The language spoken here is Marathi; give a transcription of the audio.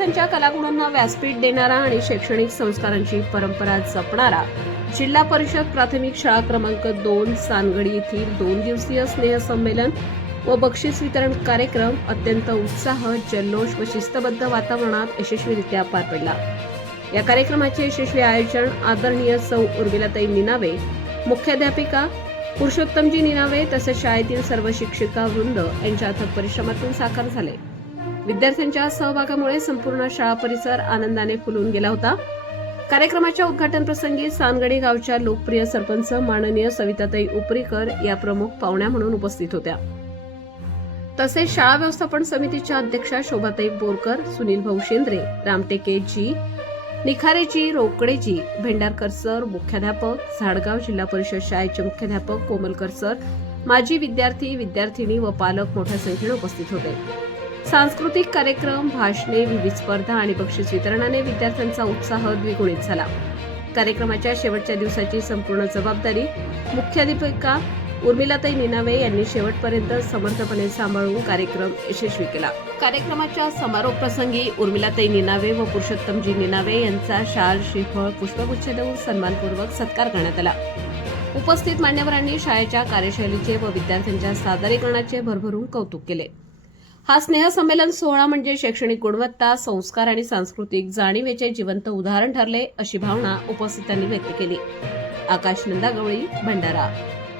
विद्यार्थ्यांच्या कलागुणांना व्यासपीठ देणारा आणि शैक्षणिक संस्कारांची परंपरा जपणारा जिल्हा परिषद प्राथमिक शाळा क्रमांक 2 सानगडी येथील 2 दिवसीय स्नेहसंमेलन व बक्षीस वितरण कार्यक्रम अत्यंत उत्साह, जल्लोष व शिस्तबद्ध वातावरणात यशस्वीरित्या पार पडला। या कार्यक्रमाचे यशस्वी आयोजन आदरणीय सौ उर्मिलाताई निनावे, मुख्याध्यापिका पुरुषोत्तमजी निनावे तसेच शाळेतील सर्व शिक्षिका वृंद यांच्या अथक परिश्रमातून साकार झाले। विद्यार्थ्यांच्या सहभागामुळे संपूर्ण शाळा परिसर आनंदाने फुलून गेला होता। कार्यक्रमाच्या उद्घाटन प्रसंगी सानगडी गावच्या लोकप्रिय सरपंच माननीय सविताताई उपरीकर या प्रमुख पाहुण्या म्हणून उपस्थित होत्या। तसेच शाळा व्यवस्थापन समितीच्या अध्यक्षा शोभाताई बोरकर, सुनील भाऊ शेंद्रे, रामटेके जी, निखारेजी, रोकडेजी, भेंडारकर सर, मुख्याध्यापक, झाडगाव जिल्हा परिषद शाळेचे मुख्याध्यापक कोमलकर सर, माजी विद्यार्थी, विद्यार्थिनी व पालक मोठ्या संख्येने उपस्थित होते। सांस्कृतिक कार्यक्रम, भाषणे, विविध स्पर्धा आणि बक्षीस वितरणाने विद्यार्थ्यांचा उत्साह द्विगुणित झाला। कार्यक्रमाच्या शेवटच्या दिवसाची संपूर्ण जबाबदारी मुख्याध्यापिका उर्मिलाताई निनावे यांनी शेवटपर्यंत समर्थपणे सांभाळून कार्यक्रम यशस्वी केला। कार्यक्रमाच्या समारोप प्रसंगी उर्मिलाताई निनावे व पुरुषोत्तमजी निनावे यांचा शाल, श्रीफळ, पुष्पगुच्छ देऊन सन्मानपूर्वक सत्कार करण्यात आला। उपस्थित मान्यवरांनी शाळेच्या कार्यशैलीचे व विद्यार्थ्यांच्या सादरीकरणाचे भरभरून कौतुक केले। हा स्नेहसंमेलन सोहळा म्हणजे शैक्षणिक गुणवत्ता, संस्कार आणि सांस्कृतिक जाणीवेचे जिवंत उदाहरण ठरले, अशी भावना उपस्थितांनी व्यक्त केली। आकाश नंदागवळी, भंडारा।